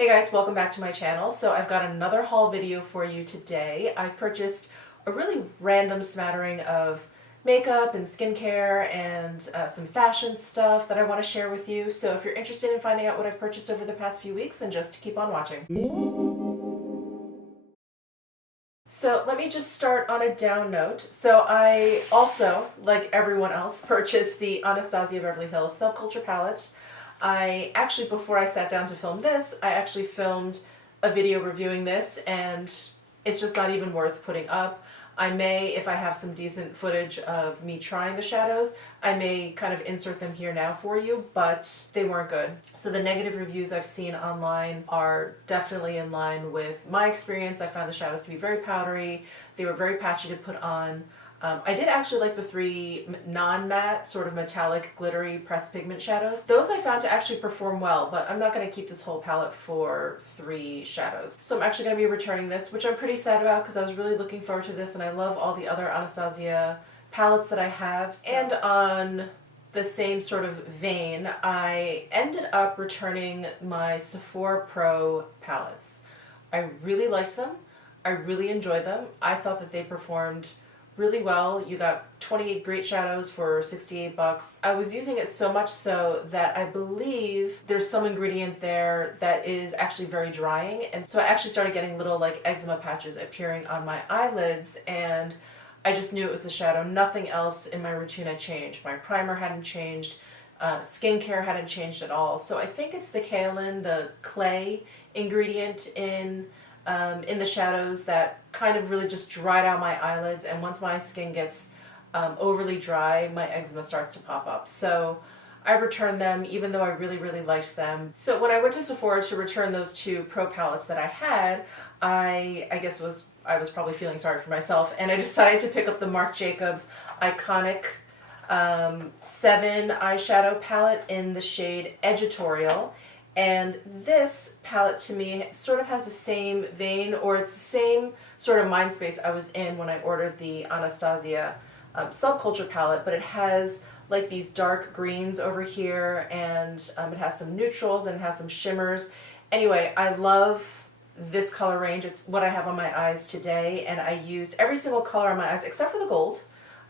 Hey guys, welcome back to my channel. So I've got another haul video for you today. I've purchased a really random smattering of makeup and skincare and some fashion stuff that I want to share with you. So if you're interested in finding out what I've purchased over the past few weeks, then just keep on watching. So let me just start on a down note. So I also, like everyone else, purchased the Anastasia Beverly Hills Subculture palette. I actually, before I sat down to film this, I actually filmed a video reviewing this, and it's just not even worth putting up. I may, if I have some decent footage of me trying the shadows, I may kind of insert them here now for you, but they weren't good. So the negative reviews I've seen online are definitely in line with my experience. I found the shadows to be very powdery. They were very patchy to put on. I did actually like the three non-matte, sort of metallic, glittery pressed pigment shadows. Those I found to actually perform well, but I'm not going to keep this whole palette for 3 shadows. So I'm actually going to be returning this, which I'm pretty sad about because I was really looking forward to this, and I love all the other Anastasia palettes that I have. So. And on the same sort of vein, I ended up returning my Sephora Pro palettes. I really liked them. I really enjoyed them. I thought that they performed really well. You got 28 great shadows for 68 bucks. I was using it so much so that I believe there's some ingredient there that is actually very drying, and so I actually started getting little like eczema patches appearing on my eyelids, and I just knew it was the shadow. Nothing else in my routine had changed. My primer hadn't changed. Skincare hadn't changed at all. So I think it's the kaolin, the clay ingredient in the shadows that kind of really just dried out my eyelids, and once my skin gets overly dry, my eczema starts to pop up. So I returned them even though I really liked them. So when I went to Sephora to return those 2 pro palettes that I had, I guess I was probably feeling sorry for myself, and I decided to pick up the Marc Jacobs iconic 7 eyeshadow palette in the shade Editorial. And this palette to me sort of has the same vein, or it's the same sort of mind space I was in when I ordered the Anastasia Subculture palette, but it has like these dark greens over here, and it has some neutrals and it has some shimmers. Anyway, I love this color range. It's what I have on my eyes today, and I used every single color on my eyes except for the gold.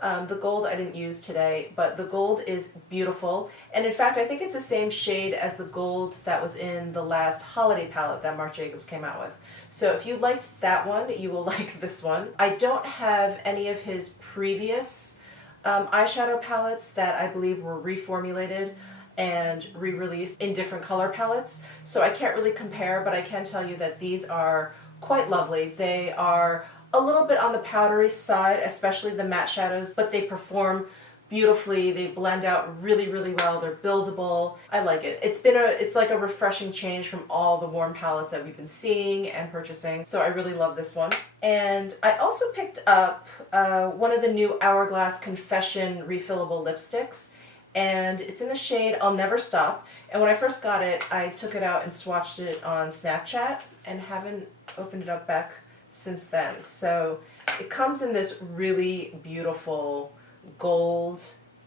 The gold I didn't use today, but the gold is beautiful. And in fact, I think it's the same shade as the gold that was in the last holiday palette that Marc Jacobs came out with. So if you liked that one, you will like this one. I don't have any of his previous eyeshadow palettes that I believe were reformulated and re-released in different color palettes. So I can't really compare, but I can tell you that these are quite lovely. They are a little bit on the powdery side, especially the matte shadows, but they perform beautifully. They blend out really well. They're buildable. I like it. It's like a refreshing change from all the warm palettes that we've been seeing and purchasing. So I really love this one. And I also picked up one of the new Hourglass Confession refillable lipsticks, and it's in the shade I'll Never Stop. And when I first got it, I took it out and swatched it on Snapchat and haven't opened it up back since then. So it comes in this really beautiful gold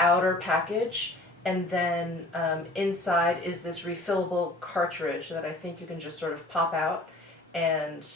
outer package, and then inside is this refillable cartridge that I think you can just sort of pop out and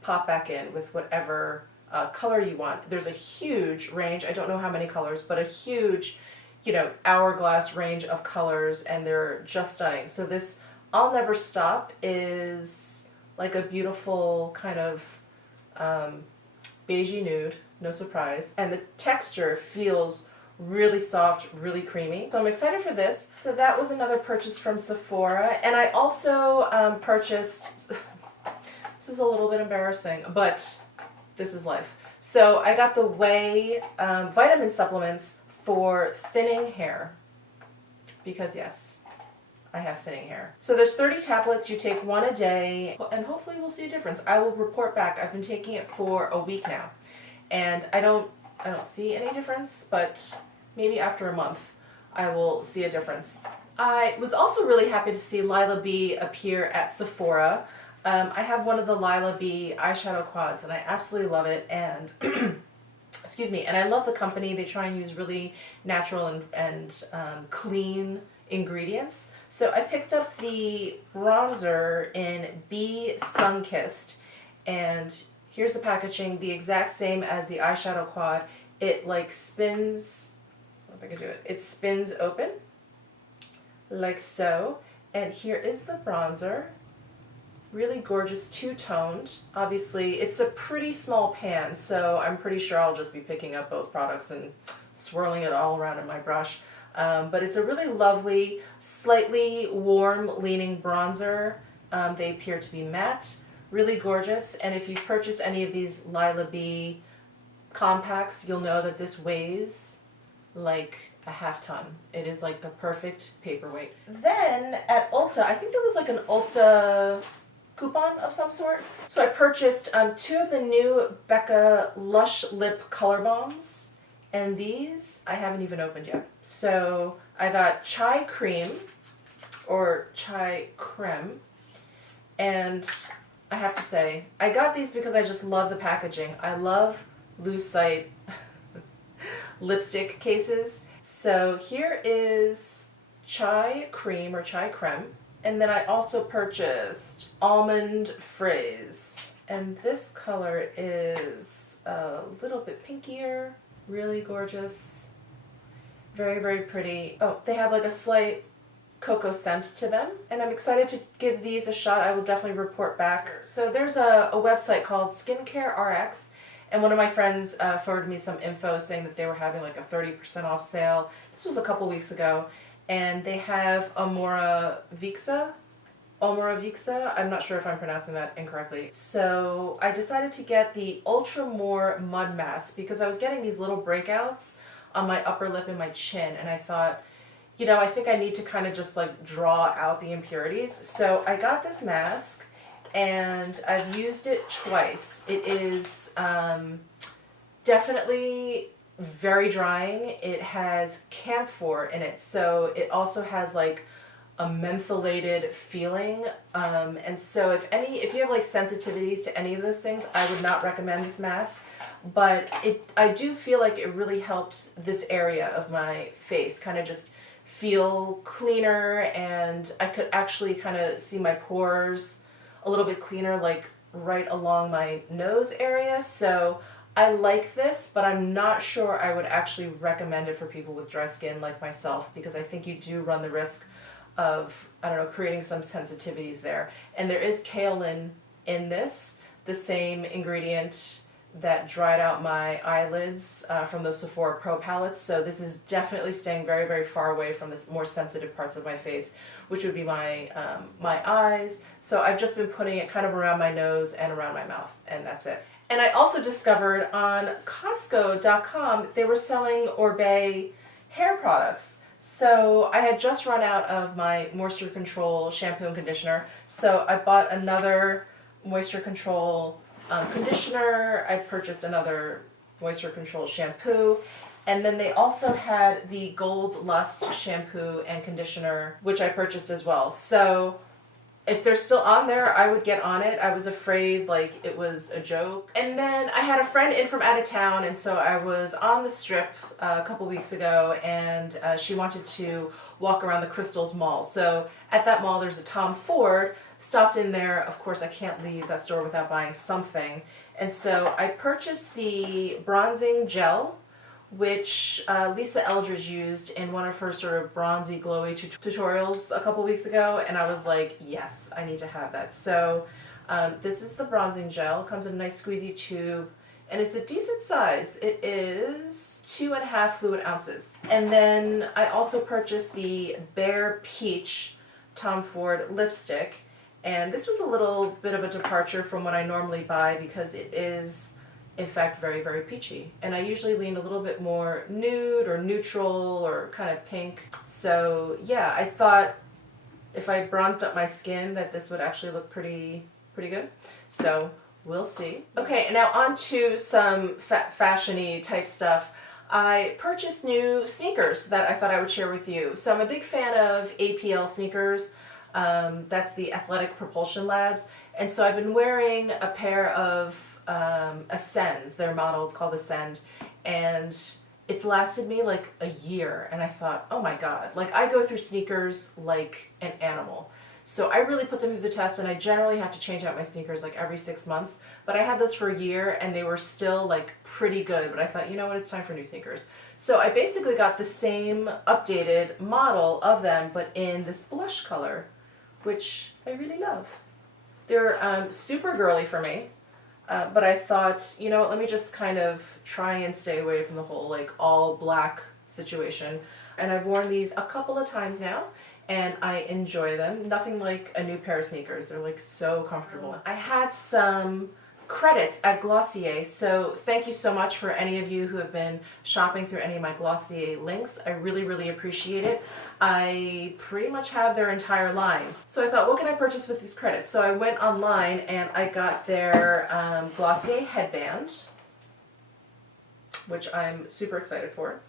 pop back in with whatever color you want. There's a huge range, I don't know how many colors, but a huge, you know, hourglass range of colors, and they're just stunning. So this I'll Never Stop is like a beautiful kind of beigey nude, no surprise, and the texture feels really soft, really creamy. So I'm excited for this. So that was another purchase from Sephora, and I also purchased, this is a little bit embarrassing, but this is life. So I got the Way vitamin supplements for thinning hair, because yes, I have thinning hair. So there's 30 tablets. You take 1 a day, and hopefully we'll see a difference. I will report back. I've been taking it for a week now, and I don't see any difference, but maybe after a month I will see a difference. I was also really happy to see Lila B appear at Sephora. I have one of the Lila B eyeshadow quads, and I absolutely love it, and excuse me, and I love the company. They try and use really natural and clean ingredients. So I picked up the bronzer in Be Sunkissed, and here's the packaging, the exact same as the eyeshadow quad. It like spins, I don't know if I can do it, it spins open, like so. And here is the bronzer. Really gorgeous, two-toned. Obviously, it's a pretty small pan, so I'm pretty sure I'll just be picking up both products and swirling it all around in my brush. But it's a really lovely, slightly warm-leaning bronzer. They appear to be matte, really gorgeous. And if you've purchased any of these Lila B compacts, you'll know that this weighs like a half ton. It is like the perfect paperweight. Then at Ulta, I think there was like an Ulta coupon of some sort. So I purchased 2 of the new Becca Lush Lip Color Bombs. And these I haven't even opened yet. So I got Chai Cream, or Chai Creme. And I have to say, I got these because I just love the packaging. I love Lucite lipstick cases. So here is Chai Cream or Chai Creme. And then I also purchased Almond Frizz. And this color is a little bit pinkier, really gorgeous, very, very pretty. Oh, they have like a slight cocoa scent to them, and I'm excited to give these a shot. I will definitely report back. So there's a website called Skincare RX, and one of my friends forwarded me some info saying that they were having like a 30% off sale. This was a couple weeks ago, and they have Amora Vixa. I'm not sure if I'm pronouncing that incorrectly. So I decided to get the Ultra More Mud Mask because I was getting these little breakouts on my upper lip and my chin, and I thought, you know, I think I need to kind of just like draw out the impurities. So I got this mask and I've used it twice. It is definitely very drying. It has camphor in it, so it also has like a mentholated feeling, and so if you have like sensitivities to any of those things, I would not recommend this mask. But I do feel like it really helped this area of my face kind of just feel cleaner, and I could actually kind of see my pores a little bit cleaner, like right along my nose area. So I like this, but I'm not sure I would actually recommend it for people with dry skin like myself, because I think you do run the risk of, I don't know, creating some sensitivities there. And there is kaolin in this, the same ingredient that dried out my eyelids from those Sephora Pro palettes. So this is definitely staying very, very far away from the more sensitive parts of my face, which would be my eyes. So I've just been putting it kind of around my nose and around my mouth, and that's it. And I also discovered on Costco.com they were selling Oribe hair products. So I had just run out of my moisture control shampoo and conditioner, so I bought another moisture control conditioner. I purchased another moisture control shampoo, and then they also had the Gold Lust shampoo and conditioner, which I purchased as well. So if they're still on there, I would get on it. I was afraid like it was a joke. And then I had a friend in from out of town, and so I was on the Strip a couple weeks ago, and she wanted to walk around the Crystals Mall. So at that mall there's a Tom Ford. Stopped in there. Of course I can't leave that store without buying something. And so I purchased the bronzing gel, which Lisa Eldridge used in one of her sort of bronzy glowy tutorials a couple weeks ago, and I was like, yes, I need to have that. So this is the bronzing gel. It comes in a nice squeezy tube, and it's a decent size. It is 2.5 fluid ounces. And then I also purchased the Bare Peach Tom Ford lipstick, and this was a little bit of a departure from what I normally buy because it is in fact very, very peachy, and I usually lean a little bit more nude or neutral or kind of pink. So yeah, I thought if I bronzed up my skin that this would actually look pretty good. So we'll see. Okay, and now on to some fashion-y type stuff. I purchased new sneakers that I thought I would share with you. So I'm a big fan of APL sneakers. That's the Athletic Propulsion Labs, and so I've been wearing a pair of Ascends. Their model is called Ascend, and it's lasted me like a year, and I thought, oh my God, like I go through sneakers like an animal. So I really put them through the test, and I generally have to change out my sneakers like every 6 months, but I had those for a year and they were still like pretty good, but I thought, you know what, it's time for new sneakers. So I basically got the same updated model of them, but in this blush color, which I really love. They're super girly for me. But I thought, you know what, let me just kind of try and stay away from the whole like all black situation. And I've worn these a couple of times now, and I enjoy them. Nothing like a new pair of sneakers. They're like so comfortable. I had some credits at Glossier, so thank you so much for any of you who have been shopping through any of my Glossier links. I really, really appreciate it. I pretty much have their entire lines. So I thought, what can I purchase with these credits? So I went online and I got their Glossier headband, which I'm super excited for.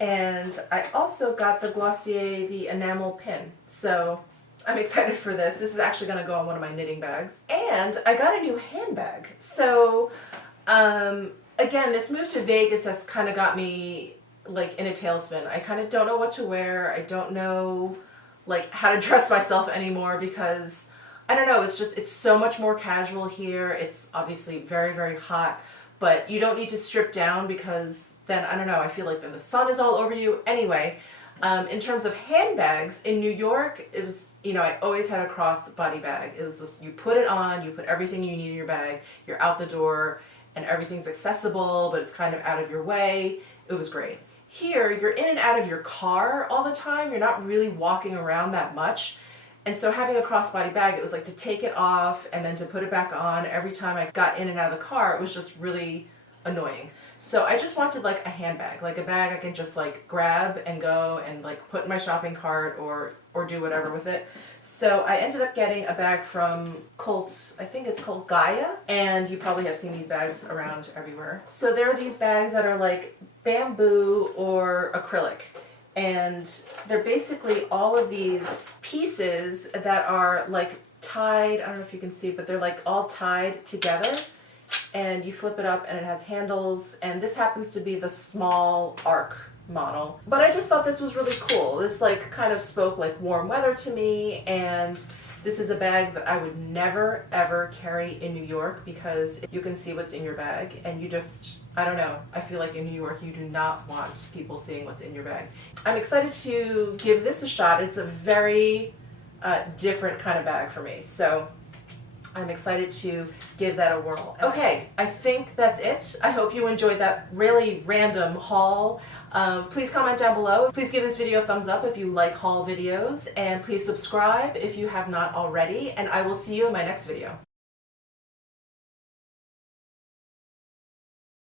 And I also got the Glossier, the enamel pin. So I'm excited for this. This is actually going to go on one of my knitting bags. And I got a new handbag. So again, this move to Vegas has kind of got me like in a tailspin. I kind of don't know what to wear. I don't know like how to dress myself anymore because I don't know, it's so much more casual here. It's obviously very, very hot, but you don't need to strip down because then, I don't know, I feel like then the sun is all over you. Anyway, in terms of handbags, in New York, it was, you know, I always had a crossbody bag. It was just, you put it on, you put everything you need in your bag, you're out the door, and everything's accessible, but it's kind of out of your way. It was great. Here, you're in and out of your car all the time. You're not really walking around that much. And so having a crossbody bag, it was like to take it off and then to put it back on every time I got in and out of the car. It was just really annoying. So I just wanted like a handbag, like a bag I can just like grab and go and like put in my shopping cart or do whatever with it. So I ended up getting a bag from Colt, I think it's called Gaia, and you probably have seen these bags around everywhere. So there are these bags that are like bamboo or acrylic, and they're basically all of these pieces that are like tied, I don't know if you can see, but they're like all tied together. And you flip it up and it has handles, and this happens to be the small arc model. But I just thought this was really cool. This like kind of spoke like warm weather to me, and this is a bag that I would never ever carry in New York because you can see what's in your bag and you just, I don't know, I feel like in New York you do not want people seeing what's in your bag. I'm excited to give this a shot. It's a very different kind of bag for me. So I'm excited to give that a whirl. Okay, I think that's it. I hope you enjoyed that really random haul. Please comment down below. Please give this video a thumbs up if you like haul videos, and please subscribe if you have not already, and I will see you in my next video.